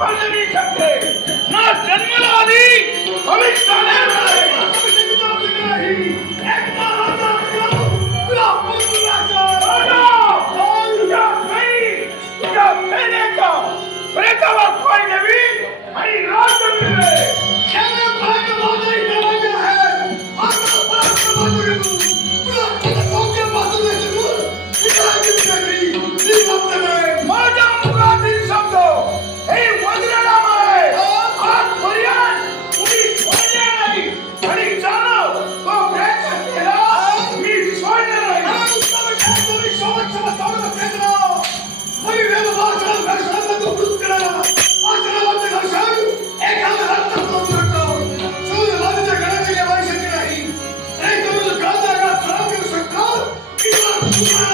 बन नहीं सकते ना जन्मवादी अमित शाह ने बनाएगा एक राजा क्यों पूरा पूरा राजा या नहीं या मैंने का। प्रेतवा कोई नहीं, हरी राज मिले जन्म भाग्य बहुत ही। है हम सब भाग्य बहुत Yeah.